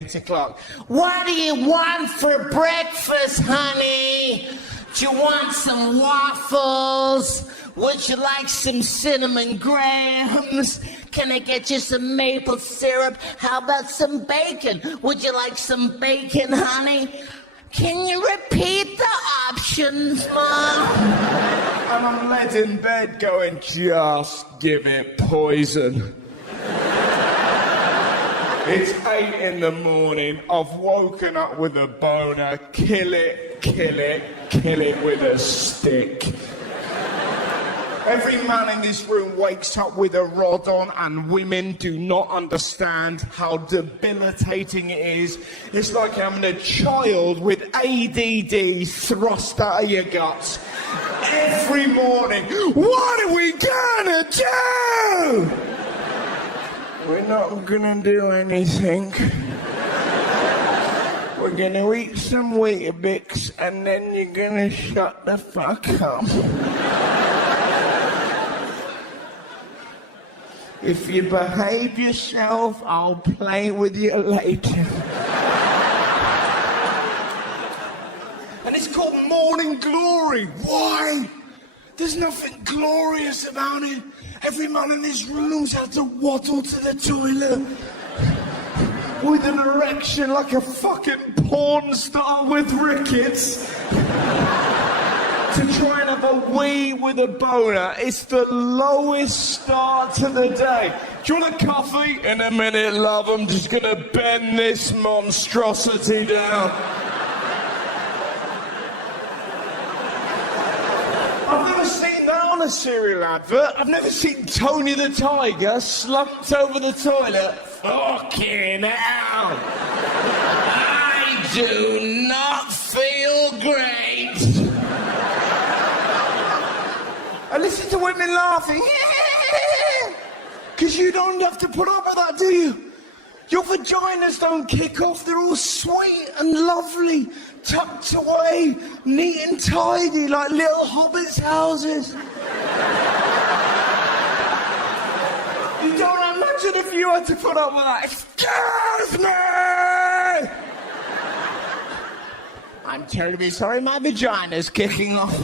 8 o'clock. What do you want for breakfast, honey? Do you want some waffles? Would you like some cinnamon grahams? Can I get you some maple syrup? How about some bacon? Would you like some bacon, honey? Can you repeat the options, Mom? And I'm laid in bed going, just give it poison. It's 8 in the morning. I've woken up with a boner. Kill it, kill it, kill it with a stick. Every man in this room wakes up with a rod on, and women do not understand how debilitating it is. It's like having a child with ADD thrust out of your guts. Every morning, what are we gonna do? We're not gonna do anything. We're gonna eat some Weetabix, and then you're gonna shut the fuck up. If you behave yourself, I'll play with you later. And it's called Morning Glory. Why? There's nothing glorious about it. Every man in this room's had to waddle to the toilet with an erection like a fucking porn star with rickets. To try and have a wee with a boner, it's the lowest start to the day. Do you want a coffee? In a minute, love, I'm just gonna bend this monstrosity down. I've never seen that on a cereal advert. I've never seen Tony the Tiger slumped over the toilet. Fucking hell! I do not feel great. I listen to women laughing. Because you don't have to put up with that, do you? Your vaginas don't kick off. They're all sweet and lovely, tucked away, neat and tidy, like little hobbits' houses. You don't imagine if you had to put up with that. Excuse me! I'm terribly sorry, my vagina's kicking off.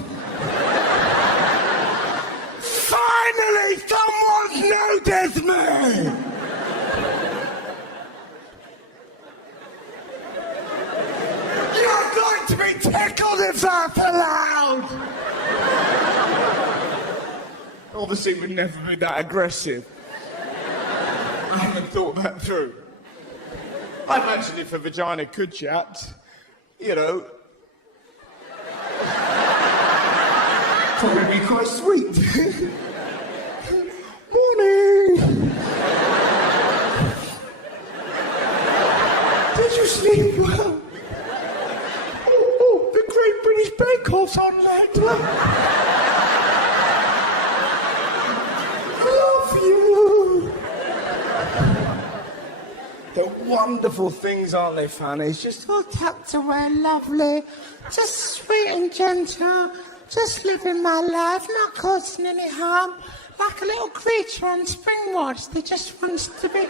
Finally, someone's noticed me! You're going to be tickled if that's allowed! Obviously, we'd never be that aggressive. I haven't thought that through. I imagine if a vagina could chat, you know, probably be quite sweet. Morning! Did you sleep well? Oh, the Great British Bake Off's on later. Love you! They're wonderful things, aren't they, Fanny? It's just all tucked away, lovely, just sweet and gentle. Just living my life, not causing any harm. Like a little creature on Springwatch that just wants to be...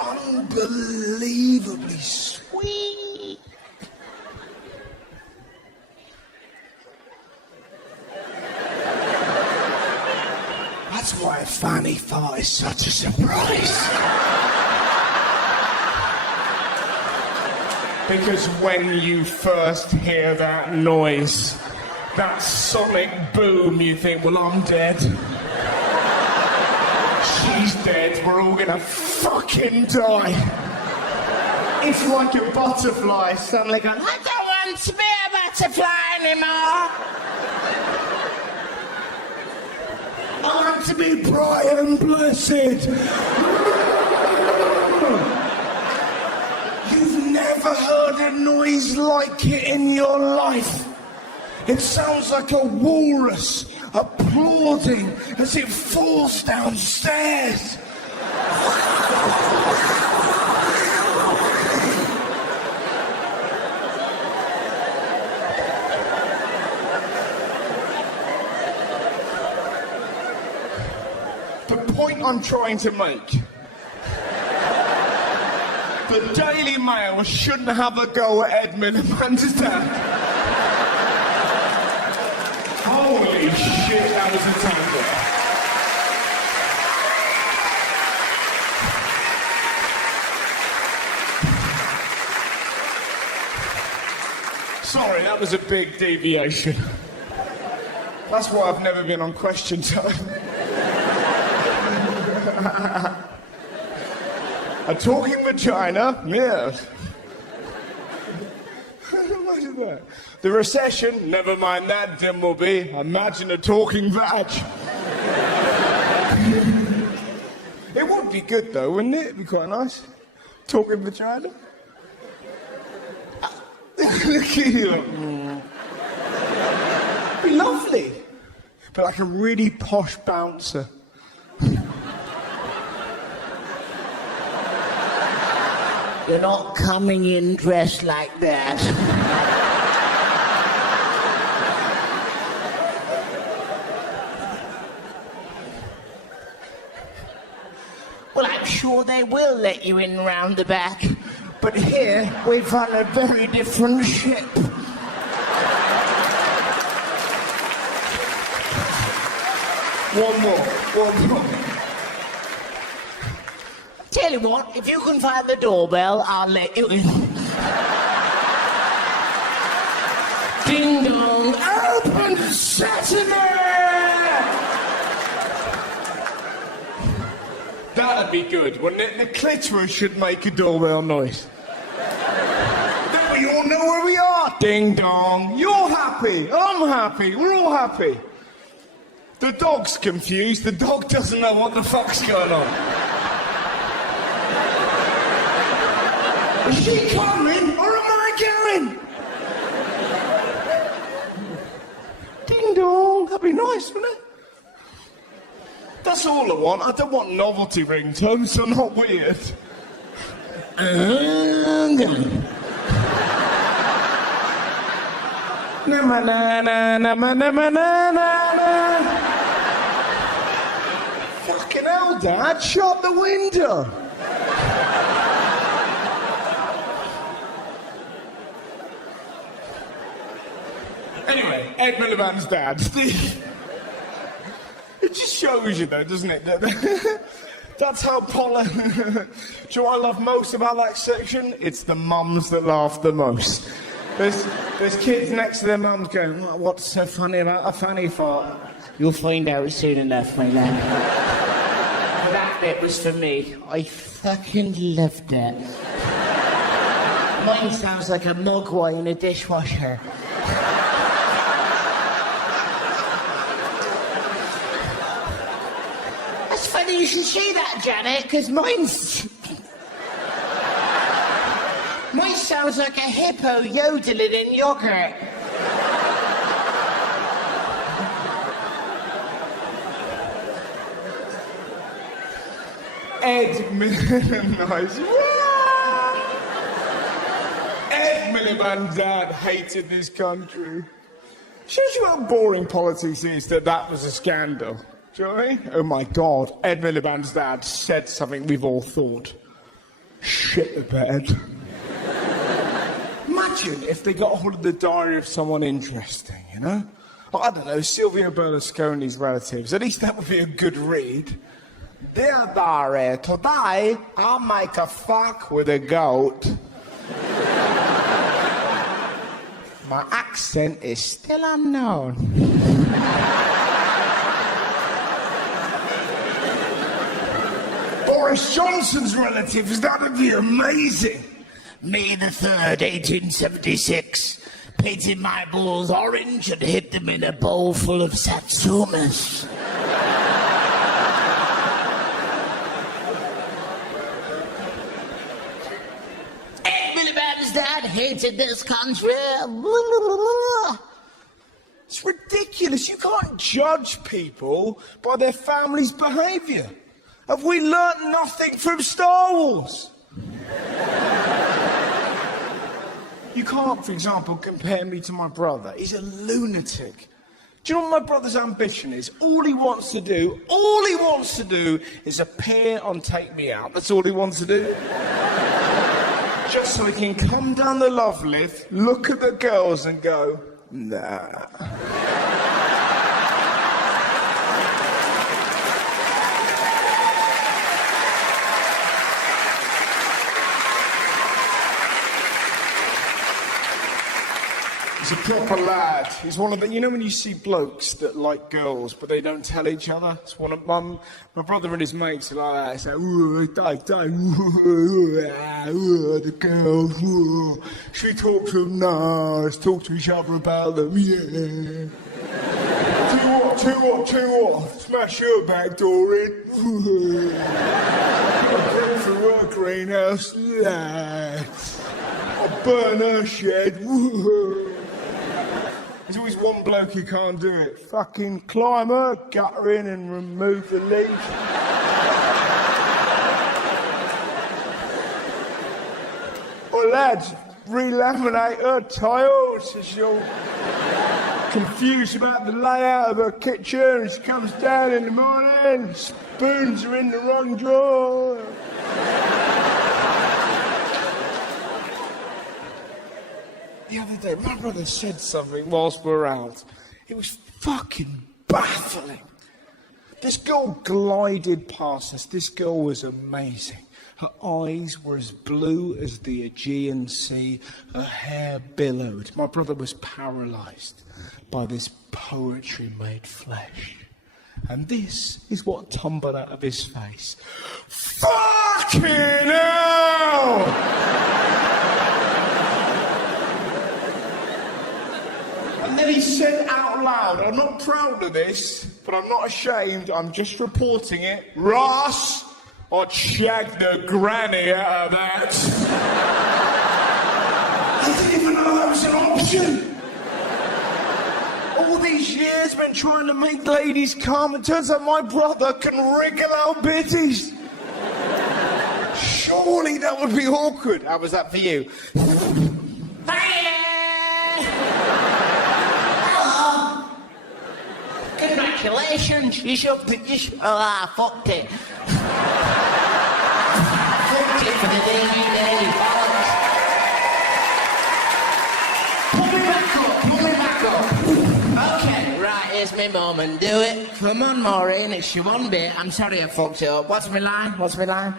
unbelievably sweet. That's why Fanny thought it's such a surprise. Because when you first hear that noise, that sonic boom, you think, well, I'm dead. She's dead. We're all gonna fucking die. It's like a butterfly suddenly going, I don't want to be a butterfly anymore. I want to be bright and blessed. Never heard a noise like it in your life. It sounds like a walrus applauding as it falls downstairs. The point I'm trying to make? The Daily Mail shouldn't have a go at Ed Miliband's dad. Holy shit, that was a tangle. Sorry, that was a big deviation. That's why I've never been on Question Time. A talking vagina? Yes. Imagine that. The recession? Never mind that, Dim will be. Imagine a talking vag. It would be good though, wouldn't it? It'd be quite nice. Talking vagina. Look at you. Be lovely. But like a really posh bouncer. You're not coming in dressed like that. Well, I'm sure they will let you in round the back. But here, we've on a very different ship. One more. Tell you what, if you can find the doorbell, I'll let you in. Ding dong, open sesame! That'd be good, wouldn't it? The clitoris should make a doorbell noise. Then we all know where we are. Ding dong. You're happy. I'm happy. We're all happy. The dog's confused. The dog doesn't know what the fuck's going on. Is she coming or am I going? Ding dong. That'd be nice, wouldn't it? That's all I want. I don't want novelty ringtones, so not weird. Fucking hell, Dad, shut the window. Anyway, Ed Miliband's dad, Steve. It just shows you, though, doesn't it? That's how Do you know what I love most about that section? It's the mums that laugh the most. There's kids next to their mums going, what's so funny about a funny fart? You'll find out soon enough, my lad. That bit was for me. I fucking loved it. Mine sounds like a mogwai in a dishwasher. That's funny you should say that, Janet, because mine sounds like a hippo yodeling in yogurt. Ed Miliband's dad hated this country. Shows you how boring politics is that was a scandal. Do you know what I mean? Oh my God, Ed Miliband's dad said something we've all thought. Shit the bed. Imagine if they got hold of the diary of someone interesting, you know? I don't know, Silvio Berlusconi's relatives. At least that would be a good read. Dear diary, today I'll make a fuck with a goat. My accent is still unknown. Boris Johnson's relatives, that'd be amazing. May the 3rd, 1876. Painted my balls orange and hid them in a bowl full of satsumas. Ed Miliband's dad hated this country. It's ridiculous. You can't judge people by their family's behaviour. Have we learnt nothing from Star Wars? You can't, for example, compare me to my brother. He's a lunatic. Do you know what my brother's ambition is? All he wants to do is appear on Take Me Out. That's all he wants to do. Just so he can come down the love lift, look at the girls and go, nah. He's a proper lad. He's one of the... You know when you see blokes that like girls, but they don't tell each other? It's one of my brother and his mates are like that. It's like, the girls, should we talk to them? No, let's talk to each other about them, yeah. Tell you what, smash your back door in. Bring for her greenhouse, lads. I'll burn her shed. There's always one bloke who can't do it. Fucking climb her, gut her in and remove the leaf. Well, lads, relaminate her tiles. She's all confused about the layout of her kitchen. She comes down in the morning, spoons are in the wrong drawer. The other day, my brother said something whilst we were out. It was fucking baffling. This girl glided past us. This girl was amazing. Her eyes were as blue as the Aegean Sea. Her hair billowed. My brother was paralysed by this poetry made flesh. And this is what tumbled out of his face. Fucking hell! And then he said out loud, I'm not proud of this, but I'm not ashamed, I'm just reporting it. Ross, I'd shag the granny out of that. I didn't even know that was an option. All these years been trying to make ladies come, it turns out my brother can wriggle out bitties. Surely that would be awkward. How was that for you? Congratulations, you shoved it, I fucked it. Fucked it for the DVD bollocks. Pull me back up. Okay, right, here's my moment, do it. Come on, Maureen, it's your one bit. I'm sorry I fucked it up. What's my line?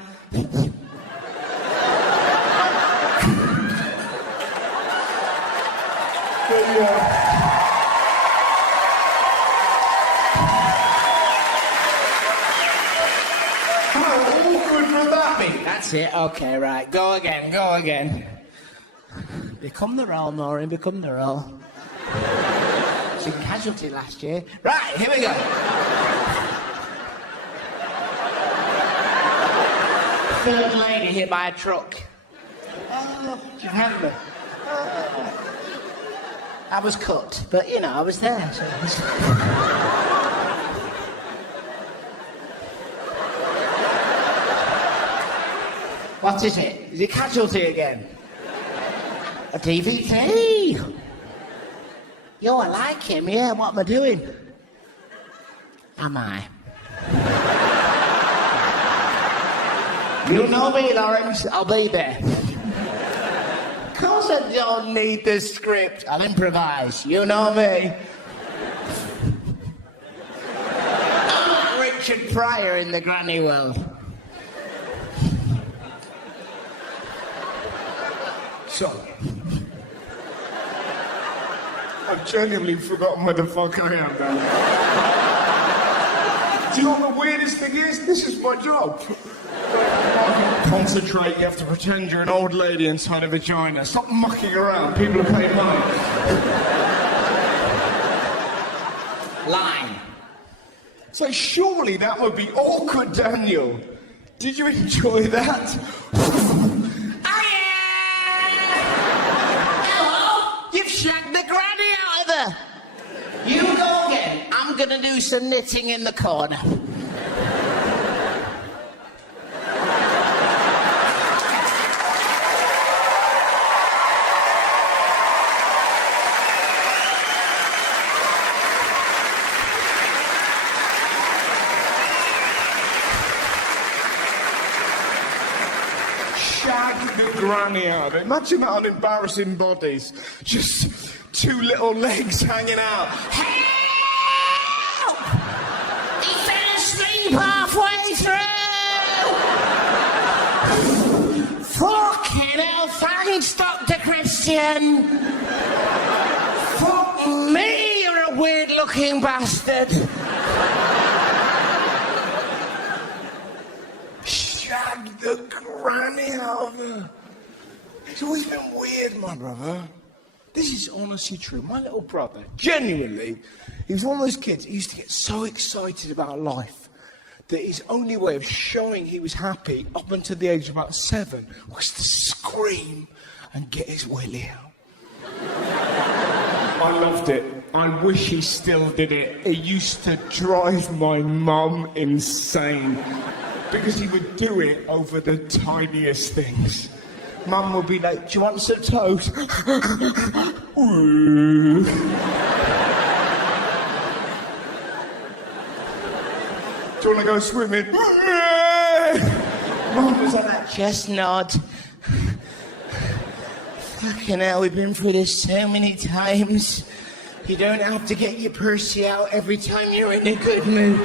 That's it, okay, right, go again. Become the role, Maureen, become the role. She was in Casualty last year. Right, here we go. Third lady hit by a truck. Oh, do you remember? Oh. I was cut, but, you know, I was there, so it was... What is it? Is it Casualty again? A DVD? Yo, I like him, yeah, what am I doing? Am I? You know me, Lawrence, I'll be there. Of course I don't need the script, I'll improvise, you know me. I'm like Richard Pryor in the granny world. So, I've genuinely forgotten where the fuck I am now. Do you know what the weirdest thing is? This is my job. Concentrate, you have to pretend you're an old lady inside a vagina. Stop mucking around, people are paying money. Line. So surely that would be awkward, Daniel. Did you enjoy that? Shag the granny out of there. You go again. I'm gonna do some knitting in the corner. shagged the granny out of it. Imagine that on embarrassing bodies. Just two little legs hanging out. Help! He fell asleep halfway through! Fucking hell, thanks, Dr. Christian! Fuck me, you're a weird-looking bastard! Shagged the granny out of her. It's always been weird, my brother. This is honestly true. My little brother, genuinely, he was one of those kids, he used to get so excited about life that his only way of showing he was happy up until the age of about 7 was to scream and get his willy out. I loved it. I wish he still did it. It used to drive my mum insane because he would do it over the tiniest things. Mum would be like, do you want some toast? Ooh. Do you want to go swimming? Mum was like that. Just nod. Fucking hell, we've been through this so many times. You don't have to get your Percy out every time you're in a good mood.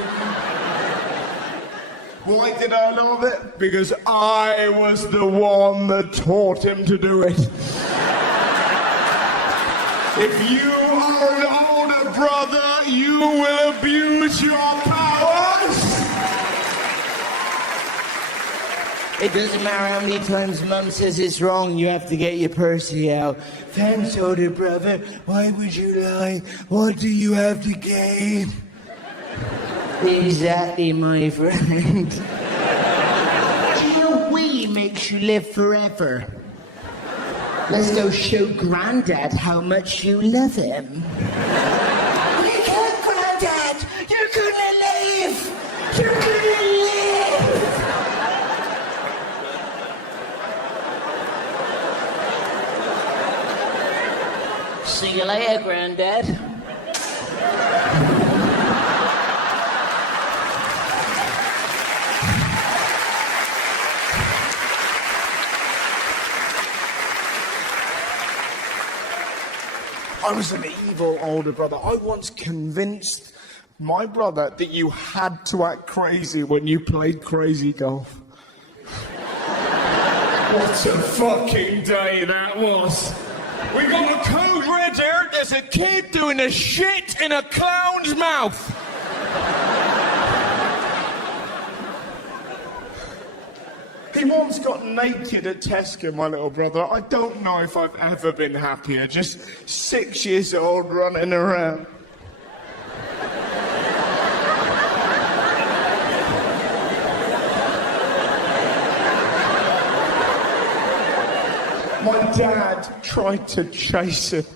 Why did I love it? Because I was the one that taught him to do it. If you are an older brother, you will abuse your powers. It doesn't matter how many times Mum says it's wrong, you have to get your Percy out. Thanks, older brother. Why would you lie? What do you have to gain? Exactly, my friend. Do you know we makes you live forever? Let's go show Grandad how much you love him. Wake up, Grandad! You're gonna live! You're gonna live! See you later, Grandad. I was an evil older brother. I once convinced my brother that you had to act crazy when you played crazy golf. What a fucking day that was. We got a code red here. There's a kid doing a shit in a clown's mouth. He once got naked at Tesco, my little brother. I don't know if I've ever been happier. Just 6 years old running around. My dad tried to chase him.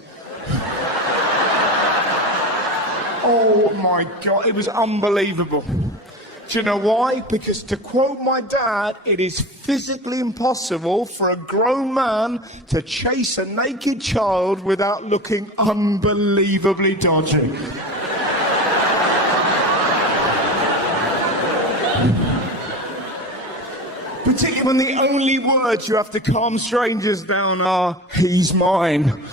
Oh my God, it was unbelievable. Do you know why? Because to quote my dad, it is physically impossible for a grown man to chase a naked child without looking unbelievably dodgy. Particularly when the only words you have to calm strangers down are, "He's mine."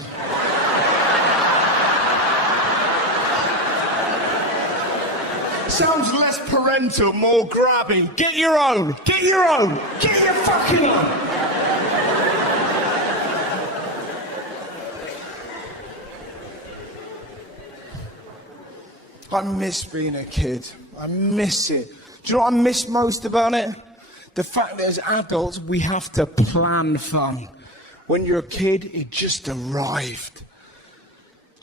Sounds less parental, more grabbing. Get your own! Get your own! Get your fucking own! I miss being a kid. I miss it. Do you know what I miss most about it? The fact that as adults, we have to plan fun. When you're a kid, it just arrived.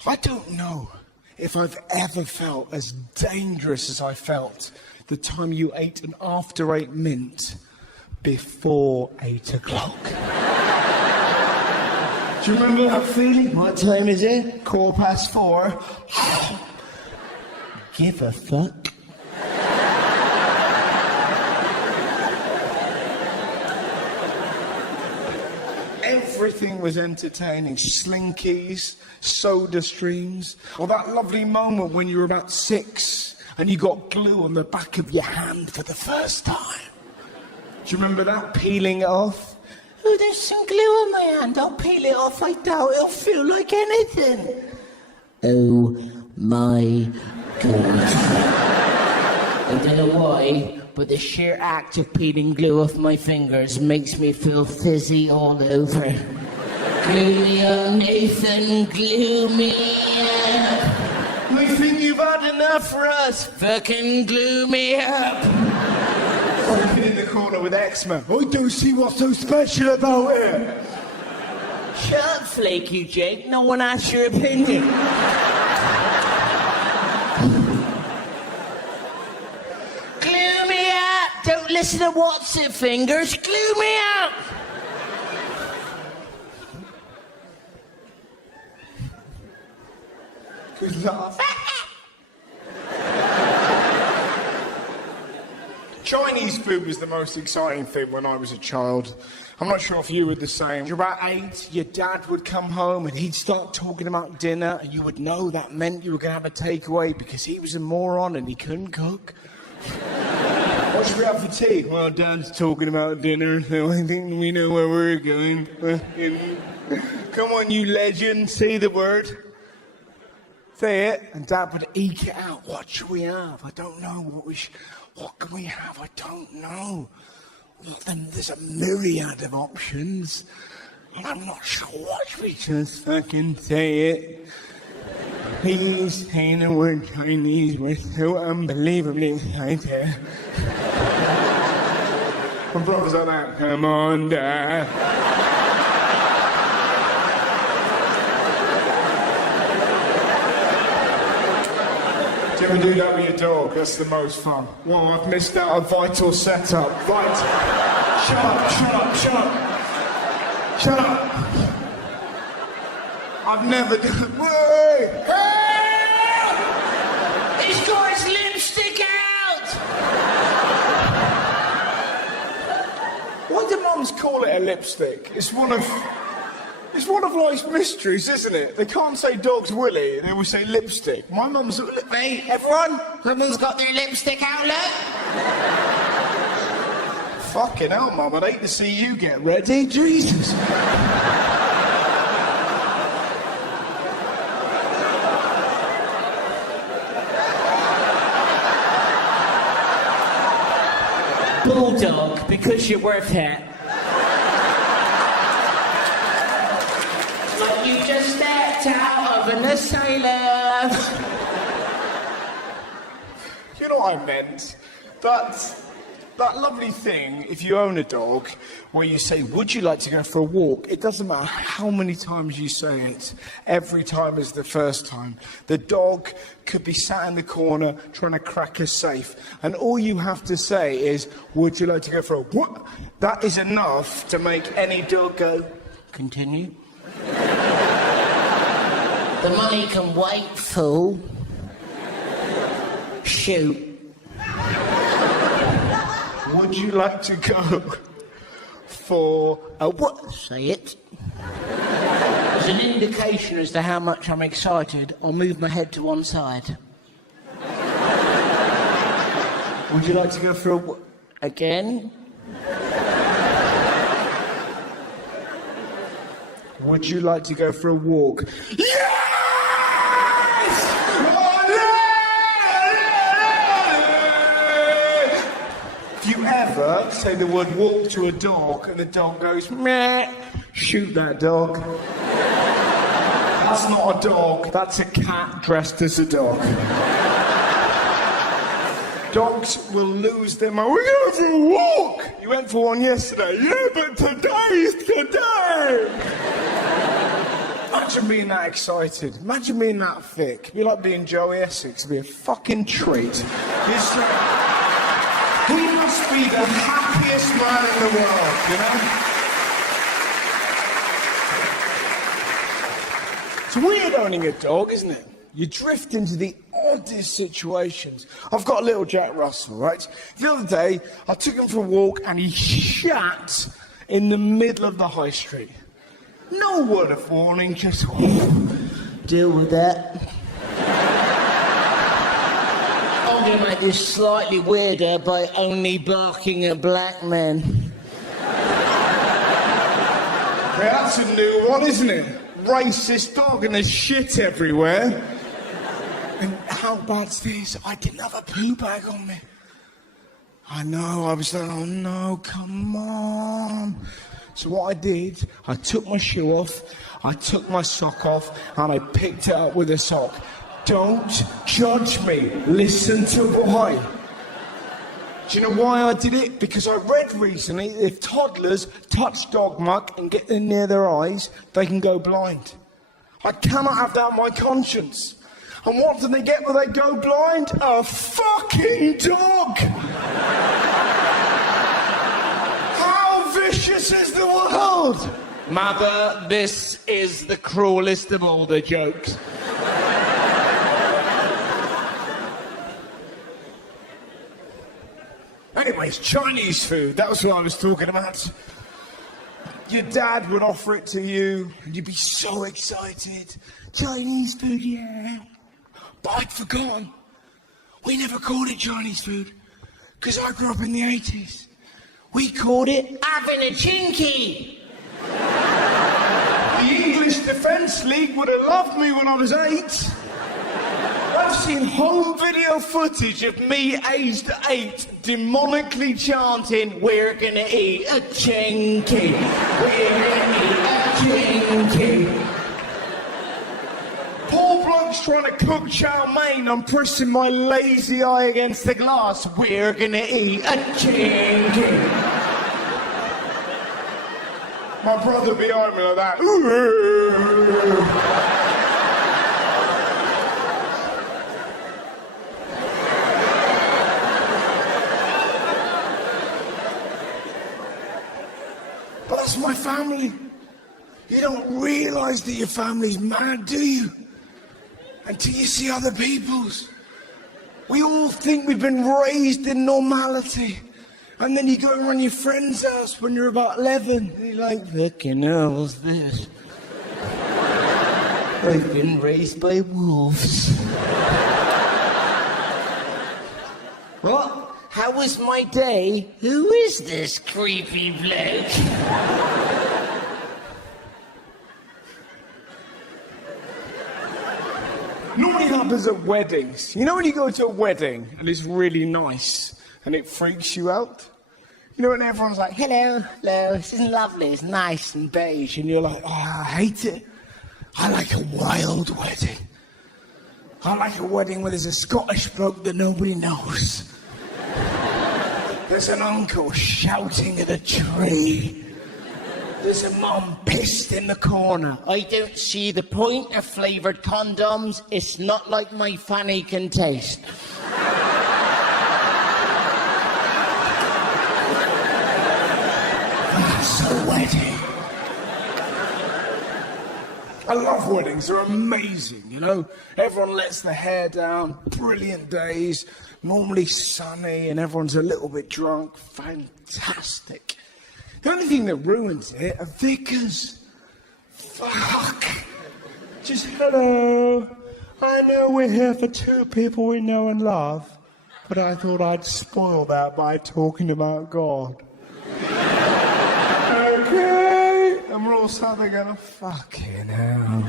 I don't know if I've ever felt as dangerous as I felt the time you ate an after 8 mint before 8 o'clock. Do you remember that feeling? What time is it? 4:15. Give a fuck. Everything was entertaining. Slinkies, soda streams, or that lovely moment when you were about 6 and you got glue on the back of your hand for the first time. Do you remember that? Peeling it off? Oh, there's some glue on my hand. I'll peel it off. I doubt it'll feel like anything. Oh my God. I don't know why, but the sheer act of peeling glue off my fingers makes me feel fizzy all over. Glue me up, Nathan, glue me up. We think you've had enough for us. Fucking glue me up. Walking in the corner with eczema. I don't see what's so special about it. Shut up, flaky Jake. No one asked your opinion. Glue me up. Don't listen to what's it fingers. Glue me up. Good laugh. Chinese food was the most exciting thing when I was a child. I'm not sure if you were the same. You're about 8, your dad would come home and he'd start talking about dinner, and you would know that meant you were going to have a takeaway because he was a moron and he couldn't cook. What should we have for tea? Well, Dad's talking about dinner, so I think we know where we're going. Come on, you legend, say the word. Say it, and Dad would eke it out. What should we have? I don't know. What can we have? I don't know. Well, then there's a myriad of options. I'm not sure what should we just fucking say it. Please say the word Chinese. We're so unbelievably excited. My brother's like that. Come on, Dad. Do you ever do that with your dog? That's the most fun. Well, I've missed out a vital setup. Right. Shut up, shut up, shut up. Shut up. I've never done... Hey! Hey! He's got his lipstick out! Why do mums call it a lipstick? It's one of life's mysteries, isn't it? They can't say dog's willy, they will say lipstick. My mum's... Hey, everyone, someone's got their lipstick out, look. Fucking hell, Mum, I'd hate to see you get ready. Jesus. Bulldog, because you're worth it. Like you just stepped out of an asylum. You know what I meant? That lovely thing, if you own a dog, where you say, would you like to go for a walk? It doesn't matter how many times you say it. Every time is the first time. The dog could be sat in the corner trying to crack a safe. And all you have to say is, would you like to go for a walk? That is enough to make any dog go, continue. The money can wait, fool. Shoot. Would you like to go for a what? Say it. As an indication as to how much I'm excited, I'll move my head to one side. Would you like to go for a what? Again? Would you like to go for a walk? Yes! If you ever say the word walk to a dog and the dog goes meh, shoot that dog. That's not a dog, that's a cat dressed as a dog. Dogs will lose their mind. We're going for a walk! You went for one yesterday. Yeah, but today's today! Imagine being that excited. Imagine being that thick. It'd be like being Joey Essex. It'd be a fucking treat. He must be the happiest man in the world, you know? It's weird owning a dog, isn't it? You drift into the oddest situations. I've got a little Jack Russell, right? The other day, I took him for a walk and he shat in the middle of the high street. No word of warning, just deal with that. I'm going to make this slightly weirder by only barking at black men. Yeah, that's a new one, isn't it? Racist dog and there's shit everywhere. And how bad's this? I didn't have a poo bag on me. I know, I was like, oh no, come on. So what I did, I took my shoe off, I took my sock off, and I picked it up with a sock. Don't judge me, listen to why. Do you know why I did it? Because I read recently that if toddlers touch dog muck and get them near their eyes, they can go blind. I cannot have that on my conscience. And what do they get when they go blind? A fucking dog! How vicious is the world? Mother, this is the cruelest of all the jokes. Anyways, Chinese food, that was what I was talking about. Your dad would offer it to you, and you'd be so excited. Chinese food, yeah. But I'd forgotten. We never called it Chinese food, because I grew up in the 80s. We called it having a chinky. The English Defence League would have loved me when I was 8. I've seen home video footage of me aged 8 demonically chanting, we're gonna eat a chinky, we're gonna eat a chinky. Poor bloke's trying to cook chow mein, I'm pressing my lazy eye against the glass, we're gonna eat a chinky. My brother behind me like that. But that's my family. You don't realise that your family's mad, do you? Until you see other people's. We all think we've been raised in normality. And then you go around your friend's house when you're about 11. And you're like, fucking hell, what's this? I've been raised by wolves. What? How was my day? Who is this creepy bloke? Normally happens at weddings. You know when you go to a wedding and it's really nice and it freaks you out? You know when everyone's like, hello, this isn't lovely, it's nice and beige, and you're like, oh, I hate it. I like a wild wedding. I like a wedding where there's a Scottish bloke that nobody knows. There's an uncle shouting at a tree. There's a mum pissed in the corner. I don't see the point of flavoured condoms. It's not like my fanny can taste. That's a wedding. I love weddings. They're amazing, you know. Everyone lets their hair down. Brilliant days. Normally sunny and everyone's a little bit drunk. Fantastic. The only thing that ruins it are vicars. Fuck. Just hello. I know we're here for two people we know and love, but I thought I'd spoil that by talking about God. Okay. And we're all sat there going, fucking hell.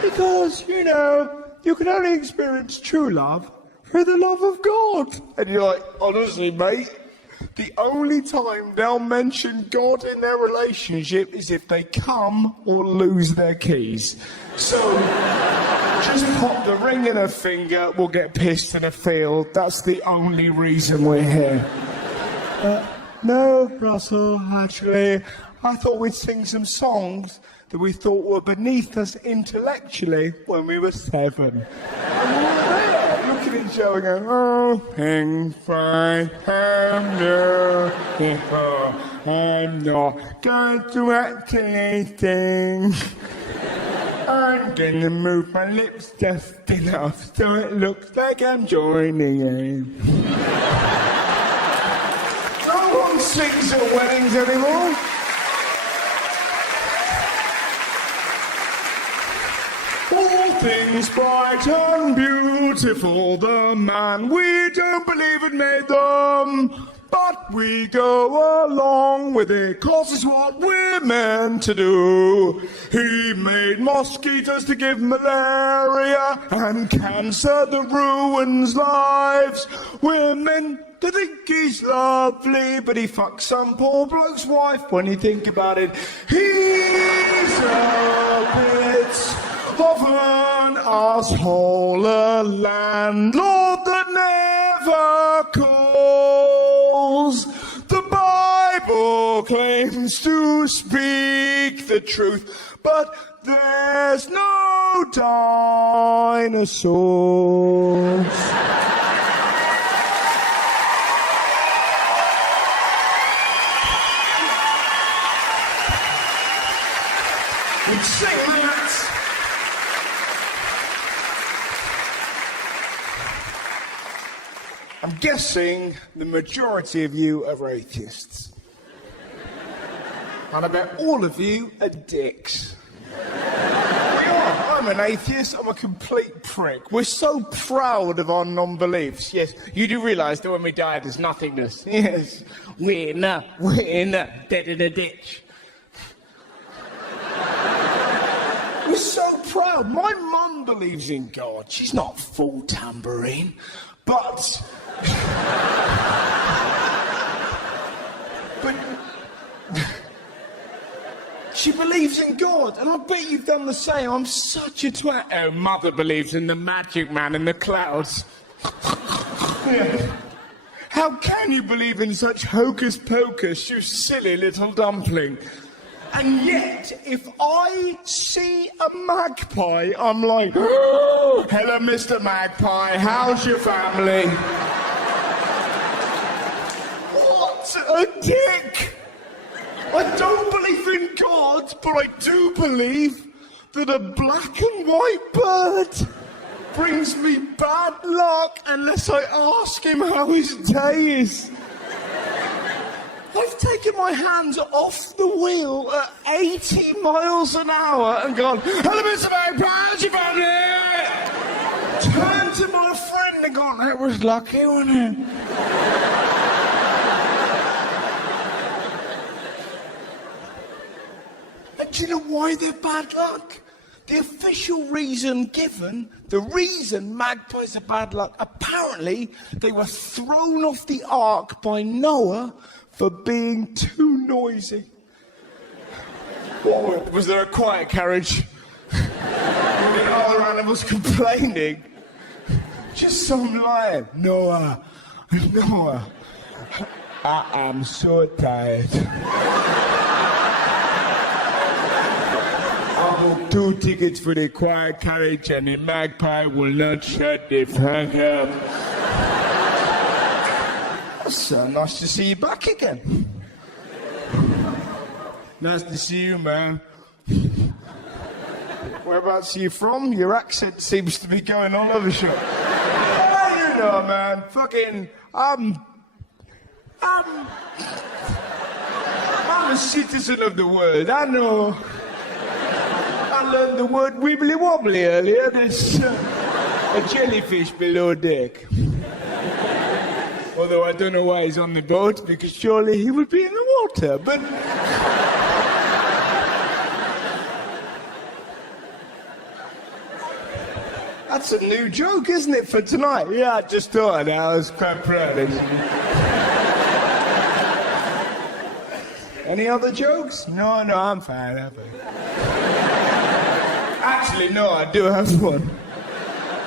Because, you know, you can only experience true love through the love of God. And you're like, honestly, mate, the only time they'll mention God in their relationship is if they come or lose their keys. So, just pop the ring in her finger, we'll get pissed in a field. That's the only reason we're here. No, Russell, actually, I thought we'd sing some songs that we thought were beneath us intellectually when we were 7. Looking at each other going, oh, things I am beautiful. I'm not going to act anything. I'm going to move my lips just enough so it looks like I'm joining in. No one sings at weddings anymore. All things bright and beautiful, the man we don't believe it made them. But we go along with it, 'cause it's what we're meant to do. He made mosquitoes to give malaria and cancer that ruins lives. We're meant to think he's lovely, but he fucks some poor bloke's wife. When you think about it, he's a bit of an asshole, a landlord that never calls. The Bible claims to speak the truth, but there's no dinosaurs. Sing that. I'm guessing the majority of you are atheists. And I bet all of you are dicks. I'm an atheist, I'm a complete prick. We're so proud of our non-beliefs. Yes, you do realise that when we die there's nothingness. Yes, we're dead in a ditch. We're so proud. My mum believes in God. She's not full tambourine, but she believes in God, and I bet you've done the same. I'm such a twat. Oh, mother believes in the magic man in the clouds. Yeah. How can you believe in such hocus pocus, you silly little dumpling? And yet, if I see a magpie, I'm like, oh, hello, Mr. Magpie, how's your family? What a dick! I don't believe in God, but I do believe that a black and white bird brings me bad luck unless I ask him how his day is. I've taken my hands off the wheel at 80 miles an hour and gone, hello, Mr. Magpie, how's your family? Turned to my friend and gone, that was lucky, wasn't it? And do you know why they're bad luck? The official reason given, the reason magpies are bad luck, apparently they were thrown off the ark by Noah for being too noisy. What, was there a quiet carriage? Were the other animals complaining? Just some lion. Noah, I am so tired. I booked 2 tickets for the quiet carriage and the magpie will not shut the fuck up. So nice to see you back again. Nice to see you, man. Whereabouts are you from? Your accent seems to be going all over the shop. Oh, you know, man. Fucking, I'm a citizen of the world. I know. I learned the word wibbly wobbly earlier. There's a jellyfish below deck. Although I don't know why he's on the boat, because surely he would be in the water, but... That's a new joke, isn't it, for tonight? Yeah, I just thought it. I was quite proud of you. Any other jokes? No, I'm fine. Actually, no, I do have one.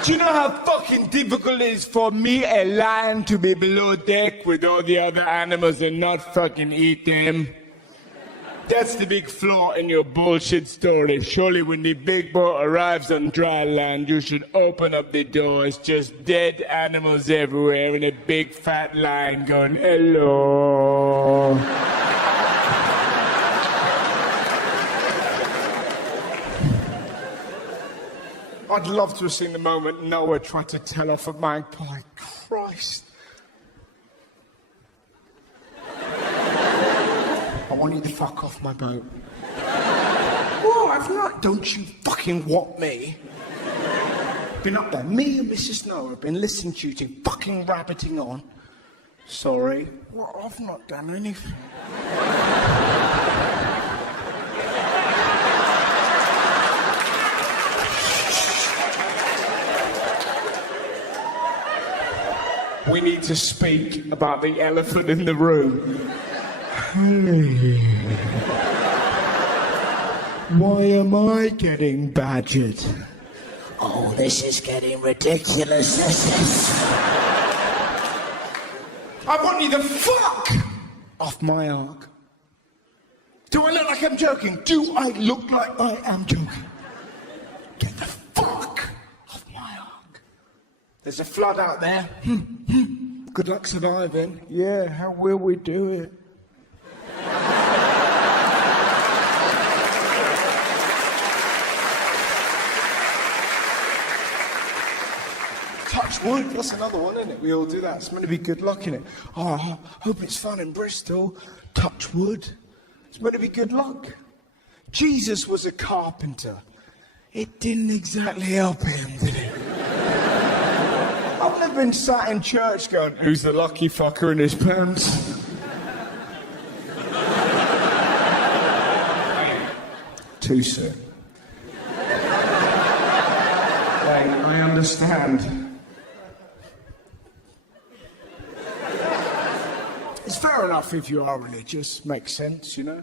Do you know how fucking difficult it is for me, a lion, to be below deck with all the other animals and not fucking eat them? That's the big flaw in your bullshit story. Surely when the big boat arrives on dry land, you should open up the doors, just dead animals everywhere and a big fat lion going, hello. I'd love to have seen the moment Noah tried to tell off a magpie. Christ. I want you to fuck off my boat. Oh, I've not. Don't you fucking want me. Been up there, me and Mrs. Noah have been listening to you two fucking rabbiting on. Sorry? Well, I've not done anything. We need to speak about the elephant in the room. Why am I getting badgered? Oh, this is getting ridiculous. This is... I want you the fuck off my ark. Do I look like I'm joking? Do I look like I am joking? Get the fuck off my ark. There's a flood out there. Good luck surviving. Yeah, how will we do it? Touch wood, that's another one, isn't it? We all do that. It's meant to be good luck, innit? Oh, I hope it's fun in Bristol. Touch wood. It's meant to be good luck. Jesus was a carpenter. It didn't exactly help him, did it? I've never been sat in church going, who's the lucky fucker in his pants? Too soon. Hey, I understand. It's fair enough if you are religious, makes sense, you know?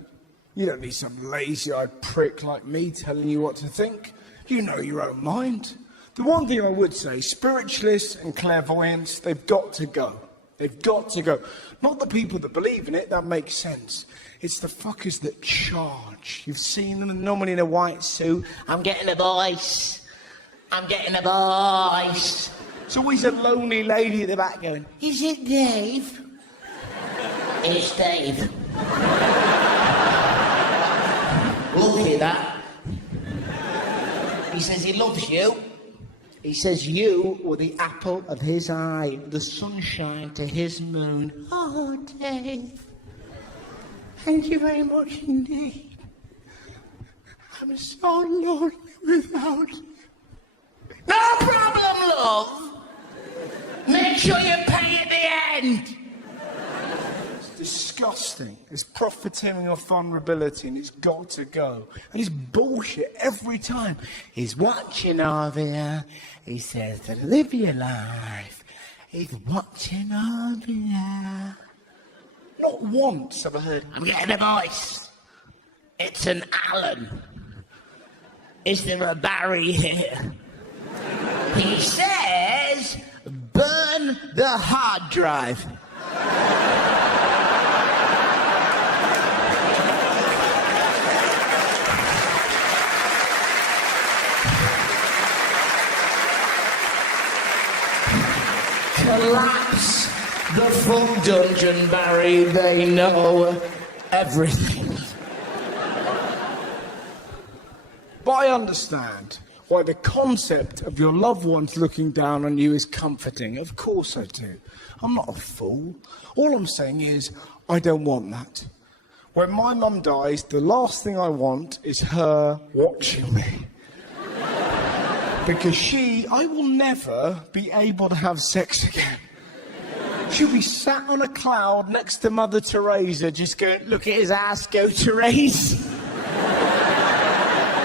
You don't need some lazy-eyed prick like me telling you what to think. You know your own mind. The one thing I would say, spiritualists and clairvoyants, they've got to go. They've got to go. Not the people that believe in it, that makes sense. It's the fuckers that charge. You've seen them normally in a white suit. I'm getting a voice. I'm getting a voice. It's always a lonely lady at the back going, Is it Dave? It's Dave. Look at that. He says he loves you. He says you were the apple of his eye, the sunshine to his moon. Oh, Dave. Thank you very much indeed. I'm so lonely without you. No problem, love. Make sure you pay at the end. Disgusting. It's profiteering off vulnerability and it's got to go. And it's bullshit every time. He's watching over you. He says to live your life. He's watching over you. Not once have I heard, I'm getting a voice. It's an Alan. Is there a Barry here? He says, burn the hard drive. Collapse the full dungeon, Barry. They know everything. but I understand why the concept of your loved ones looking down on you is comforting. Of course I do. I'm not a fool. All I'm saying is, I don't want that. When my mum dies, the last thing I want is her watching me. Because I will never be able to have sex again. She'll be sat on a cloud next to Mother Teresa, just going, look at his ass go, Therese.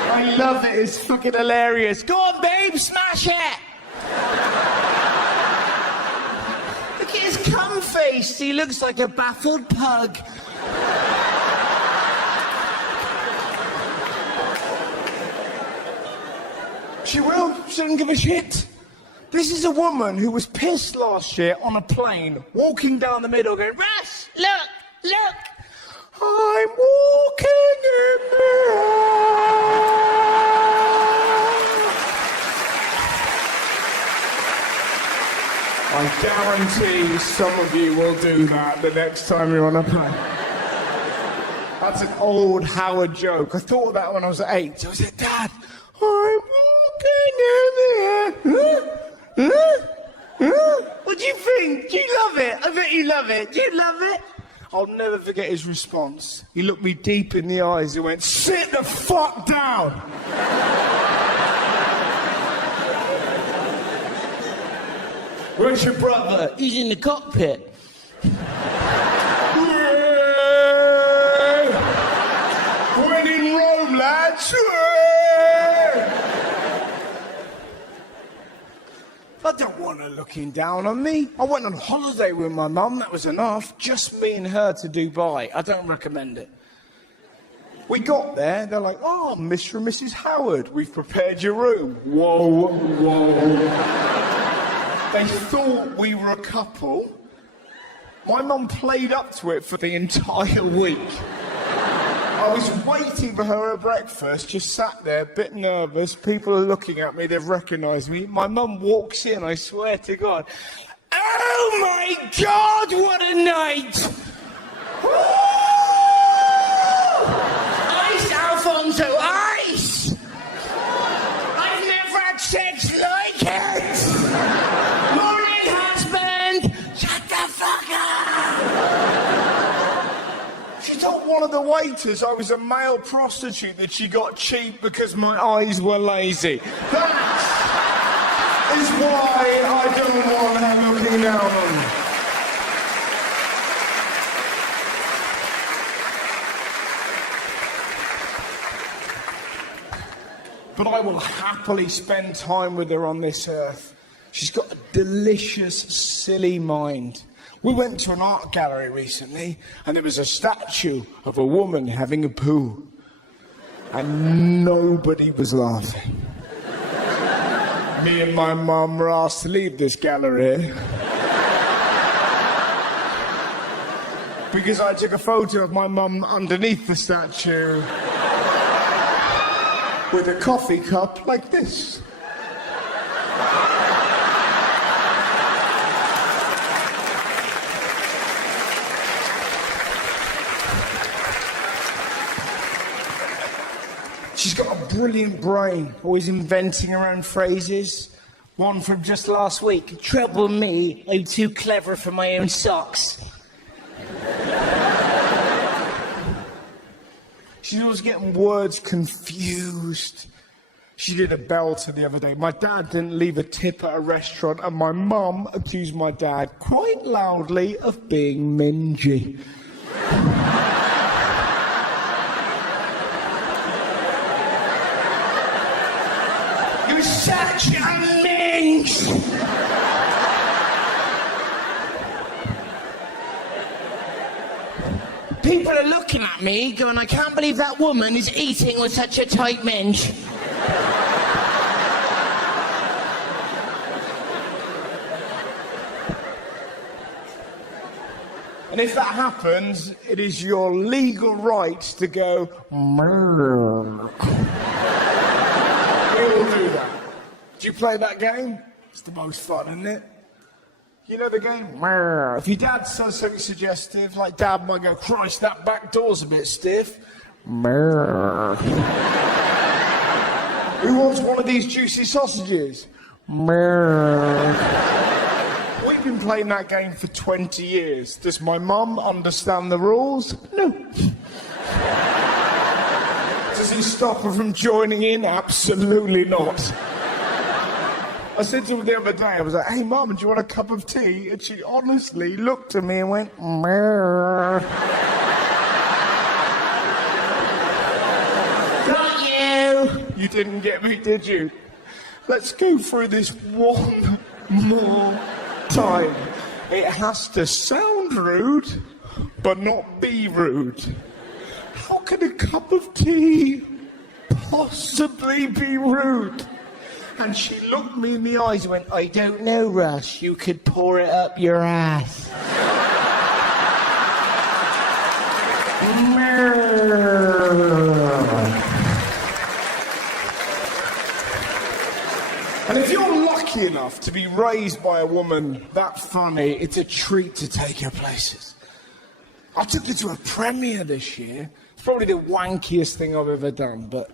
I love it, it's fucking hilarious. Go on, babe, smash it! Look at his cum face, he looks like a baffled pug. She will, she doesn't give a shit. This is a woman who was pissed last year on a plane, walking down the middle going, Russ, look, look. I'm walking in the air. I guarantee some of you will do that the next time you're on a plane. That's an old Howard joke. I thought of that when I was 8. I was like, Dad, I'm walking in the air. What do you think? Do you love it? I bet you love it. Do you love it? I'll never forget his response. He looked me deep in the eyes and went, sit the fuck down! Where's your brother? He's in the cockpit. I don't want her looking down on me. I went on holiday with my mum, that was enough. Just me and her to Dubai. I don't recommend it. We got there, they're like, oh, Mr. and Mrs. Howard, we've prepared your room. Whoa, whoa. They thought we were a couple. My mum played up to it for the entire week. I was waiting for her at breakfast, just sat there, a bit nervous. People are looking at me, they've recognised me. My mum walks in, I swear to God. Oh my God, what a night! Ice, Alfonso, ice! I've never had sex like it! Morning, husband! Shut the fuck up! She told one of the waiters I was a male prostitute that she got cheap because my eyes were lazy. That is why I don't want her looking down on me. But I will happily spend time with her on this earth. She's got a delicious, silly mind. We went to an art gallery recently, and there was a statue of a woman having a poo. And nobody was laughing. Me and my mum were asked to leave this gallery. Because I took a photo of my mum underneath the statue. With a coffee cup like this. She's got a brilliant brain, always inventing her own phrases. One from just last week. Trouble me, I'm too clever for my own socks. She's always getting words confused. She did a belter the other day. My dad didn't leave a tip at a restaurant, and my mum accused my dad quite loudly of being mingy. You're such a minx! People are looking at me going, I can't believe that woman is eating with such a tight minge. And if that happens, it is your legal right to go, "Mrrr." We all do that. Do you play that game? It's the most fun, isn't it? You know the game? Mrrr. If your dad says something suggestive, like Dad might go, Christ, that back door's a bit stiff. Mrrr. Who wants one of these juicy sausages? Mrrr. We've been playing that game for 20 years. Does my mum understand the rules? No. Does he stop her from joining in? Absolutely not. I said to her the other day, I was like, hey, Mum, do you want a cup of tea? And she honestly looked at me and went, Mrrr. Got you! You didn't get me, did you? Let's go through this one more time. It has to sound rude, but not be rude. How can a cup of tea possibly be rude? And she looked me in the eyes and went, I don't know, Russ. You could pour it up your ass. And if you're lucky enough to be raised by a woman that funny, it's a treat to take her places. I took her to a premiere this year. It's probably the wankiest thing I've ever done, but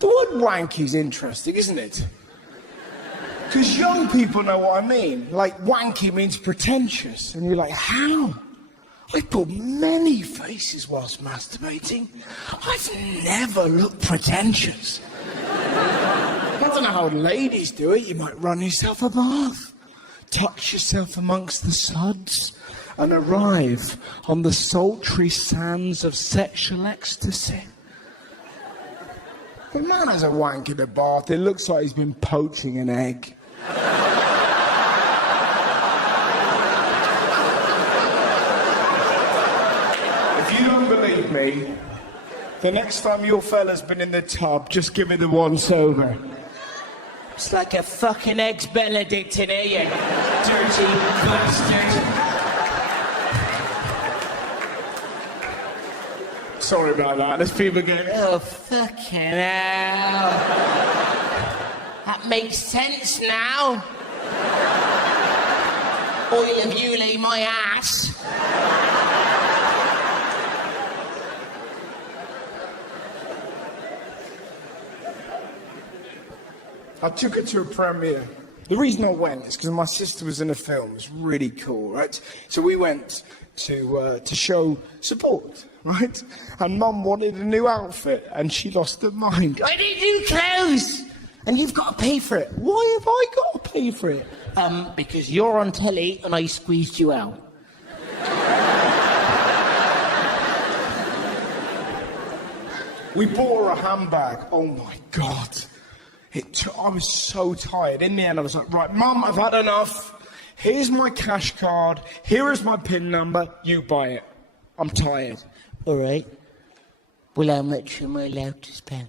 the word wanky is interesting, isn't it? Because young people know what I mean. Like, wanky means pretentious. And you're like, how? I put many faces whilst masturbating. I've never looked pretentious. I don't know how ladies do it. You might run yourself a bath, touch yourself amongst the suds, and arrive on the sultry sands of sexual ecstasy. The man has a wank in the bath. It looks like he's been poaching an egg. If you don't believe me, the next time your fella's been in the tub, just give it the once over. It's like a fucking Eggs Benedict in here, you dirty bastard. Sorry about that. There's people going, Oh, fucking hell. That makes sense now. Oil of you lay my ass. I took her to a premiere. The reason I went is because my sister was in a film. It's really cool, right? So we went to show support, right? And Mum wanted a new outfit, and she lost her mind. I need new clothes, and you've got to pay for it. Why have I got to pay for it? Because you're on telly and I squeezed you out. We bought her a handbag. Oh my God. I was so tired. In the end, I was like, right, Mum, I've had enough. Here's my cash card. Here is my PIN number. You buy it. I'm tired. All right. Well, how much am I allowed to spend?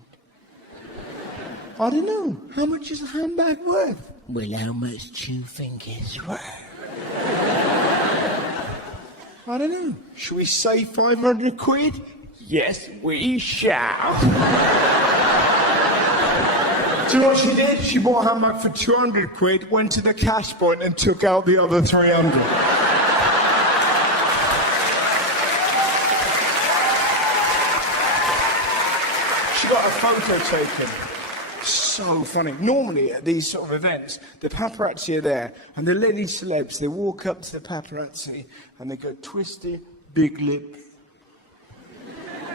I don't know. How much is a handbag worth? Well, how much do you think it's worth? I don't know. Should we say 500 quid? Yes, we shall. Do you know what she did? She bought a handbag for 200 quid, went to the cash point and took out the other 300. She got a photo taken. So funny. Normally at these sort of events, the paparazzi are there, and the lady celebs, they walk up to the paparazzi and they go, twisty, big lips.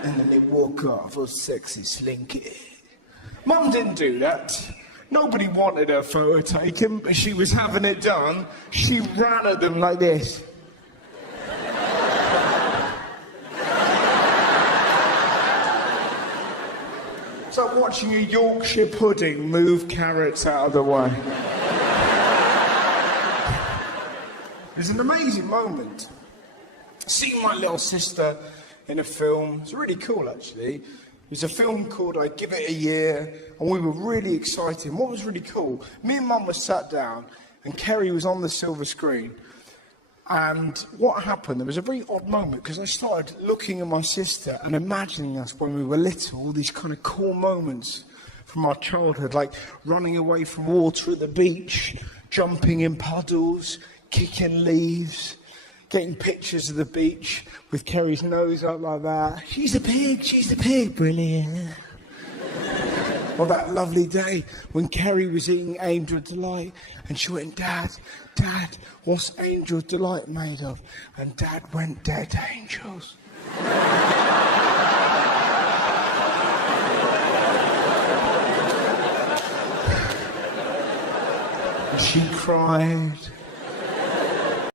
And then they walk off, all sexy, slinky. Mum didn't do that. Nobody wanted her photo taken, but she was having it done. She ran at them like this. It's like watching a Yorkshire pudding move carrots out of the way. It was an amazing moment. Seeing my little sister in a film, it's really cool actually. It was a film called I Give It a Year, and we were really excited. And what was really cool, me and Mum were sat down, and Kerry was on the silver screen. And what happened, there was a very odd moment, because I started looking at my sister and imagining us when we were little, all these kind of cool moments from our childhood, like running away from water at the beach, jumping in puddles, kicking leaves, getting pictures of the beach with Kerry's nose up like that. She's a pig, brilliant. Or that lovely day when Kerry was eating Angel Delight and she went, Dad, what's Angel Delight made of? And Dad went, dead angels. And she cried.